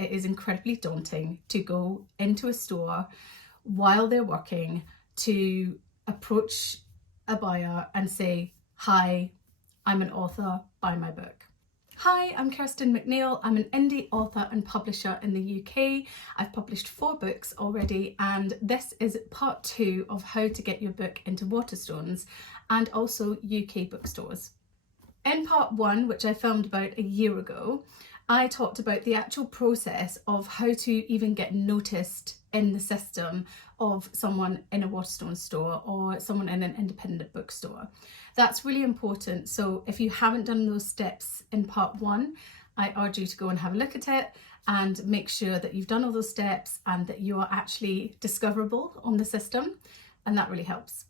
it is incredibly daunting to go into a store while they're working to approach a buyer and say, "Hi, I'm an author, buy my book." Hi, I'm Kirsten McNeil. I'm an indie author and publisher in the UK. I've published 4 books already, and this is part 2 of how to get your book into Waterstones and also UK bookstores. In part 1, which I filmed about a year ago, I talked about the actual process of how to even get noticed in the system of someone in a Waterstones store or someone in an independent bookstore. That's really important. So if you haven't done those steps in part 1, I urge you to go and have a look at it and make sure that you've done all those steps and that you are actually discoverable on the system, and that really helps.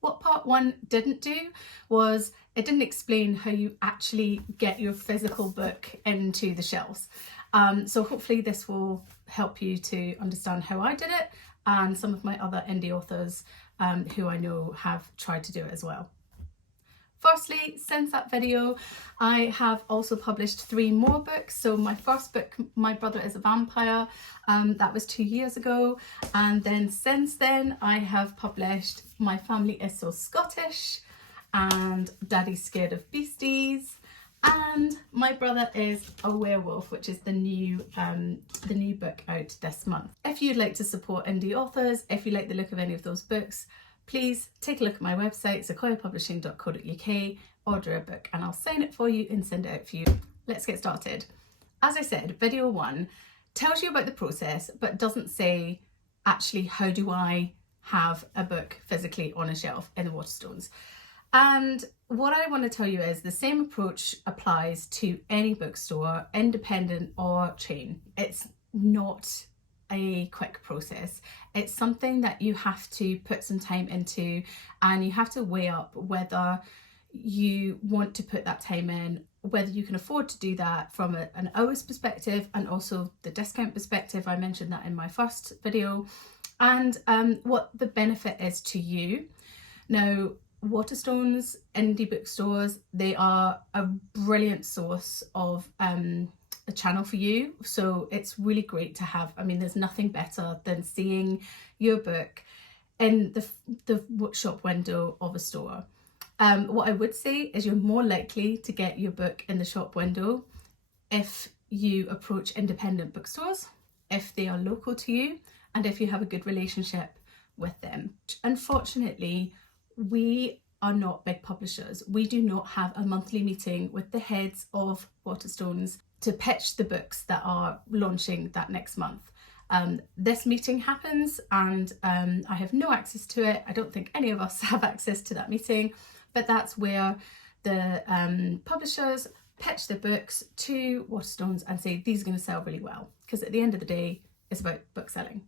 What part 1 didn't do was it didn't explain how you actually get your physical book into the shelves. So hopefully this will help you to understand how I did it and some of my other indie authors who I know have tried to do it as well. Firstly, since that video, I have also published 3 more books. So my first book, My Brother is a Vampire, that was 2 years ago. And then since then, I have published My Family is So Scottish and Daddy's Scared of Beasties. And My Brother is a Werewolf, which is the new book out this month. If you'd like to support indie authors, if you like the look of any of those books, please take a look at my website, sequoiapublishing.co.uk, order a book and I'll sign it for you and send it out for you. Let's get started. As I said, video 1 tells you about the process, but doesn't say actually how do I have a book physically on a shelf in the Waterstones. And what I want to tell you is the same approach applies to any bookstore, independent or chain. It's not a quick process. It's something that you have to put some time into, and you have to weigh up whether you want to put that time in, whether you can afford to do that from an hours perspective and also the discount perspective. I mentioned that in my first video, and what the benefit is to you. Now, Waterstones, indie bookstores, they are a brilliant source of a channel for you, so it's really great to have. I mean, there's nothing better than seeing your book in the bookshop window of a store. What I would say is you're more likely to get your book in the shop window if you approach independent bookstores, if they are local to you, and if you have a good relationship with them. Unfortunately, we are not big publishers. We do not have a monthly meeting with the heads of Waterstones to pitch the books that are launching that next month. This meeting happens and I have no access to it. I don't think any of us have access to that meeting, but that's where the publishers pitch their books to Waterstones and say these are going to sell really well, because at the end of the day, it's about book selling.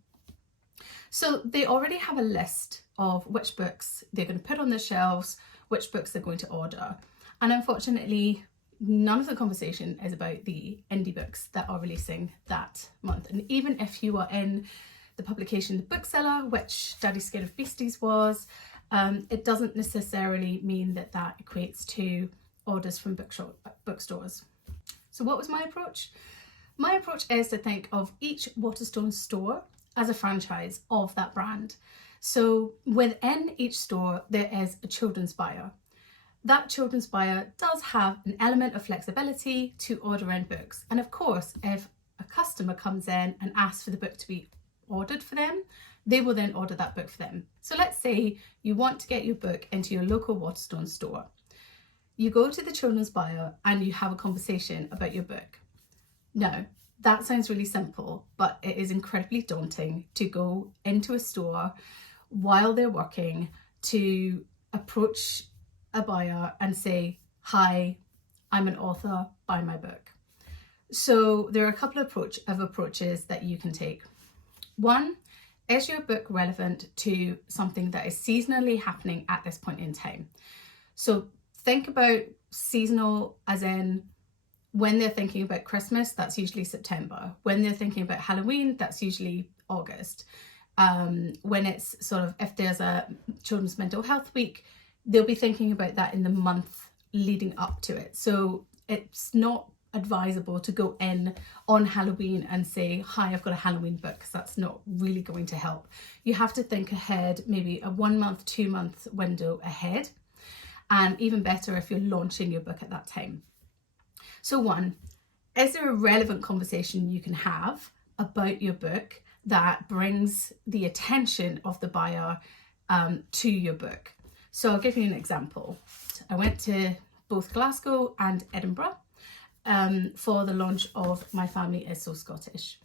So they already have a list of which books they're going to put on their shelves, which books they're going to order. And unfortunately, none of the conversation is about the indie books that are releasing that month. And even if you are in the publication The Bookseller, which Daddy's Scared of Beasties was, it doesn't necessarily mean that that equates to orders from bookstores. So what was my approach? My approach is to think of each Waterstones store as a franchise of that brand. So within each store, there is a children's buyer. That children's buyer does have an element of flexibility to order in books. And of course, if a customer comes in and asks for the book to be ordered for them, they will then order that book for them. So let's say you want to get your book into your local Waterstones store. You go to the children's buyer and you have a conversation about your book. Now, that sounds really simple, but it is incredibly daunting to go into a store while they're working to approach a buyer and say, "Hi, I'm an author, buy my book." So there are a couple of approaches that you can take. One, is your book relevant to something that is seasonally happening at this point in time? So think about seasonal as in when they're thinking about Christmas, that's usually September. When they're thinking about Halloween, that's usually August. When it's sort of, if there's a Children's Mental Health Week, they'll be thinking about that in the month leading up to it. So it's not advisable to go in on Halloween and say, hi, I've got a Halloween book, because that's not really going to help. You have to think ahead, maybe a 1 month, 2 month window ahead, and even better if you're launching your book at that time. So one, is there a relevant conversation you can have about your book that brings the attention of the buyer to your book? So I'll give you an example. I went to both Glasgow and Edinburgh for the launch of My Family Is So Scottish.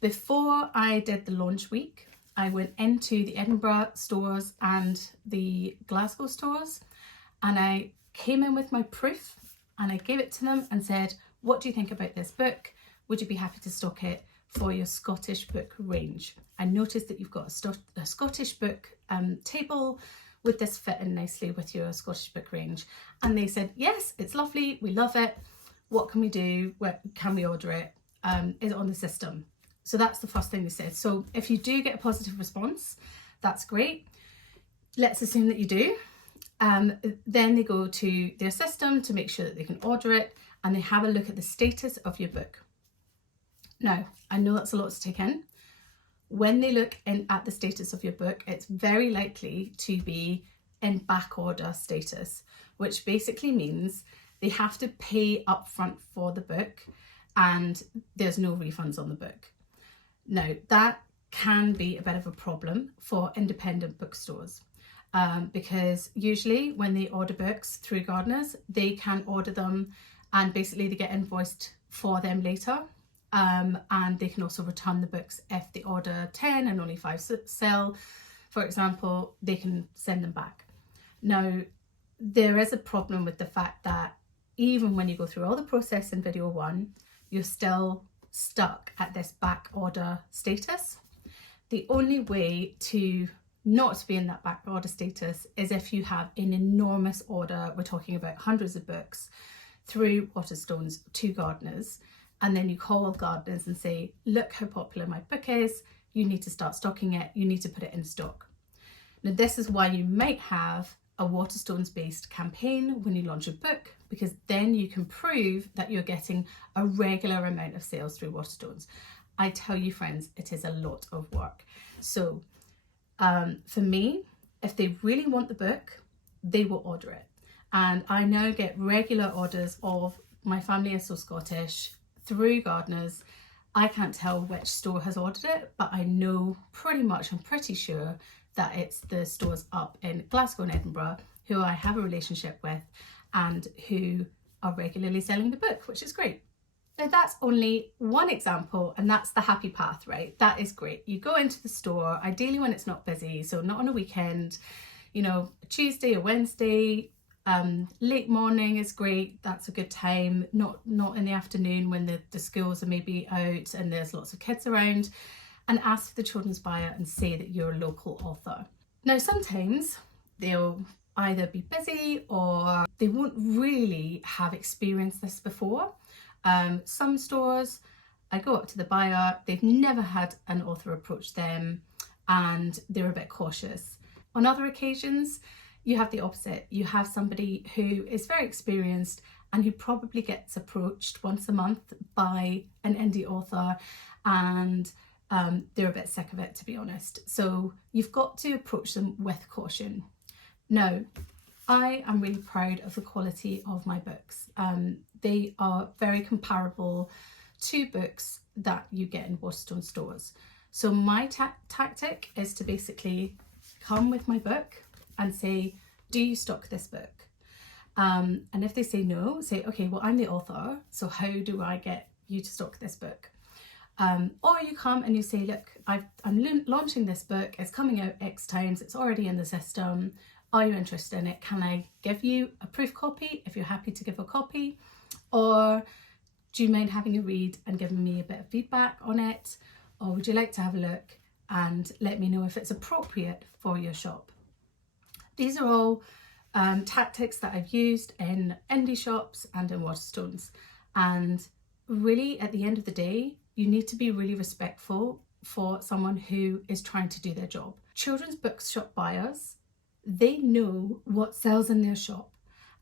Before I did the launch week, I went into the Edinburgh stores and the Glasgow stores, and I came in with my proof and I gave it to them and said, what do you think about this book? Would you be happy to stock it for your Scottish book range? I noticed that you've got a Scottish book table. Would this fit in nicely with your Scottish book range? And they said, yes, it's lovely. We love it. What can we do? Where can we order it? Is it on the system? So that's the first thing they said. So if you do get a positive response, that's great. Let's assume that you do. Then they go to their system to make sure that they can order it, and they have a look at the status of your book. Now, I know that's a lot to take in. When they look at the status of your book, it's very likely to be in back order status, which basically means they have to pay upfront for the book and there's no refunds on the book. Now, that can be a bit of a problem for independent bookstores. Because usually when they order books through Gardeners, they can order them and basically they get invoiced for them later. And they can also return the books if they order 10 and only 5 sell, for example, they can send them back. Now, there is a problem with the fact that even when you go through all the process in video 1, you're still stuck at this back order status. The only way to not to be in that back order status is if you have an enormous order, we're talking about hundreds of books, through Waterstones to Gardeners, and then you call Gardeners and say, look how popular my book is, you need to start stocking it, you need to put it in stock. Now this is why you might have a Waterstones based campaign when you launch a book, because then you can prove that you're getting a regular amount of sales through Waterstones. I tell you friends, it is a lot of work. So for me, if they really want the book, they will order it. And I now get regular orders of My Family Is So Scottish through Gardeners. I can't tell which store has ordered it, but I know pretty much, I'm pretty sure that it's the stores up in Glasgow and Edinburgh who I have a relationship with and who are regularly selling the book, which is great. Now that's only one example, and that's the happy path, right? That is great. You go into the store, ideally when it's not busy, so not on a weekend, you know, a Tuesday or Wednesday, late morning is great. That's a good time. Not in the afternoon when the schools are maybe out and there's lots of kids around, and ask for the children's buyer and say that you're a local author. Now sometimes they'll either be busy or they won't really have experienced this before. Some stores, I go up to the buyer, they've never had an author approach them and they're a bit cautious. On other occasions, you have the opposite. You have somebody who is very experienced and who probably gets approached once a month by an indie author, and they're a bit sick of it, to be honest. So you've got to approach them with caution. Now, I am really proud of the quality of my books. They are very comparable to books that you get in Waterstone stores. So my tactic is to basically come with my book and say, do you stock this book? And if they say no, say, okay, well, I'm the author, so how do I get you to stock this book? Or you come and you say, look, I'm launching this book, it's coming out X times, it's already in the system. Are you interested in it? Can I give you a proof copy if you're happy to give a copy? Or do you mind having a read and giving me a bit of feedback on it? Or would you like to have a look and let me know if it's appropriate for your shop? These are all tactics that I've used in indie shops and in Waterstones. And really, at the end of the day, you need to be really respectful for someone who is trying to do their job. Children's bookshop buyers, they know what sells in their shop.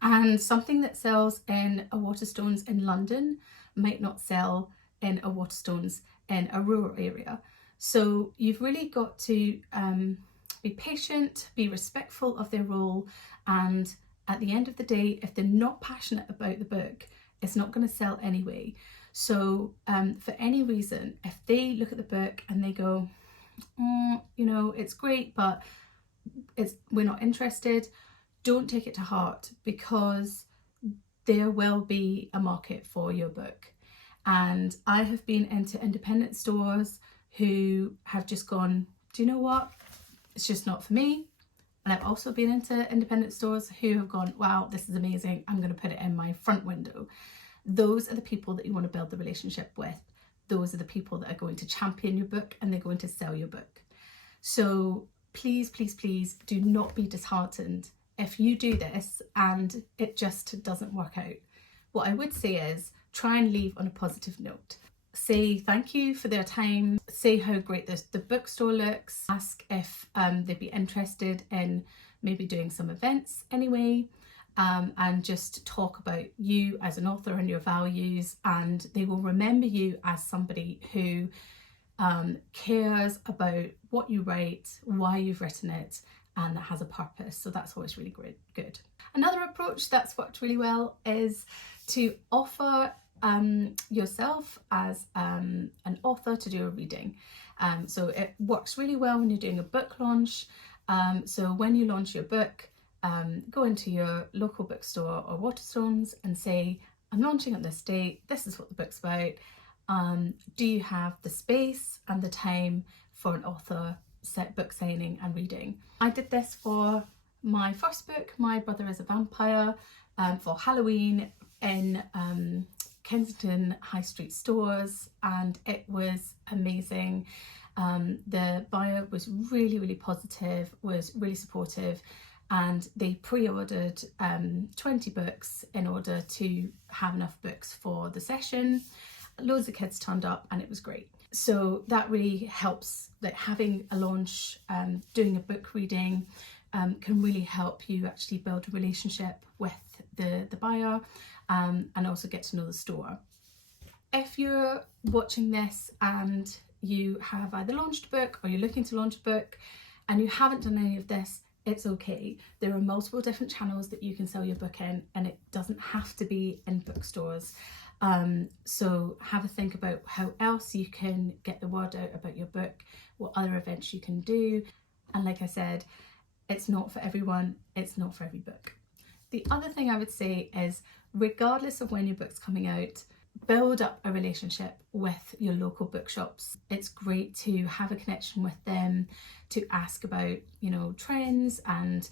And something that sells in a Waterstones in London might not sell in a Waterstones in a rural area. So you've really got to be patient, be respectful of their role, and at the end of the day, if they're not passionate about the book, it's not going to sell anyway. So for any reason, if they look at the book and they go, you know, it's great, but we're not interested, don't take it to heart, because there will be a market for your book. And I have been into independent stores who have just gone, do you know what? It's just not for me. And I've also been into independent stores who have gone, wow, this is amazing, I'm going to put it in my front window. Those are the people that you want to build the relationship with. Those are the people that are going to champion your book and they're going to sell your book. So please, please, please do not be disheartened if you do this and it just doesn't work out. What I would say is try and leave on a positive note. Say thank you for their time, say how great the bookstore looks, ask if they'd be interested in maybe doing some events anyway, and just talk about you as an author and your values, and they will remember you as somebody who cares about what you write, why you've written it, and that has a purpose. So that's always really good. Another approach that's worked really well is to offer yourself as an author to do a reading. So it works really well when you're doing a book launch. So when you launch your book, go into your local bookstore or Waterstones and say, I'm launching on this date, this is what the book's about. Do you have the space and the time for an author book signing and reading? I did this for my first book, My Brother is a Vampire, for Halloween in Kensington High Street stores, and it was amazing. The buyer was really, really positive, was really supportive, and they pre-ordered 20 books in order to have enough books for the session. Loads of kids turned up and it was great. So that really helps, like having a launch, doing a book reading can really help you actually build a relationship with the buyer, and also get to know the store. If you're watching this and you have either launched a book or you're looking to launch a book and you haven't done any of this, it's okay. There are multiple different channels that you can sell your book in, and it doesn't have to be in bookstores. So have a think about how else you can get the word out about your book, what other events you can do. And like I said, it's not for everyone, it's not for every book. The other thing I would say is, regardless of when your book's coming out, build up a relationship with your local bookshops. It's great to have a connection with them, to ask about, you know, trends and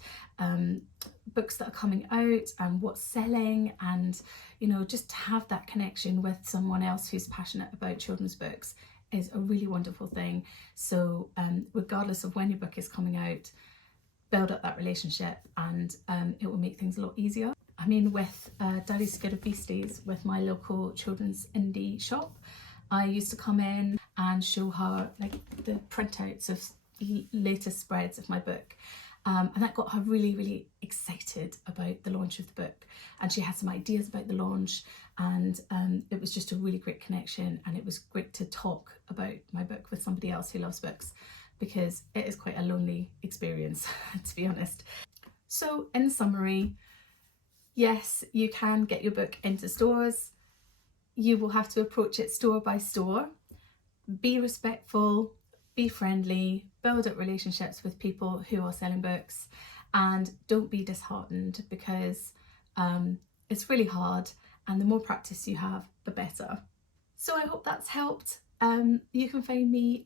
books that are coming out and what's selling, and, you know, just to have that connection with someone else who's passionate about children's books is a really wonderful thing. So regardless of when your book is coming out, build up that relationship, and it will make things a lot easier. I mean, with Daddy's Scared of Beasties, with my local children's indie shop, I used to come in and show her like the printouts of latest spreads of my book, and that got her really, really excited about the launch of the book, and she had some ideas about the launch, and it was just a really great connection, and it was great to talk about my book with somebody else who loves books, because it is quite a lonely experience to be honest. So in summary, yes, you can get your book into stores. You will have to approach it store by store. Be respectful, be friendly, build up relationships with people who are selling books, and don't be disheartened, because it's really hard, and the more practice you have, the better. So I hope that's helped. You can find me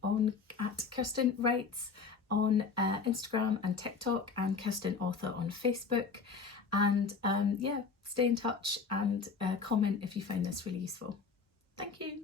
at Kirsten Writes on Instagram and TikTok, and Kirsten Author on Facebook. And yeah, stay in touch and comment if you find this really useful. Thank you.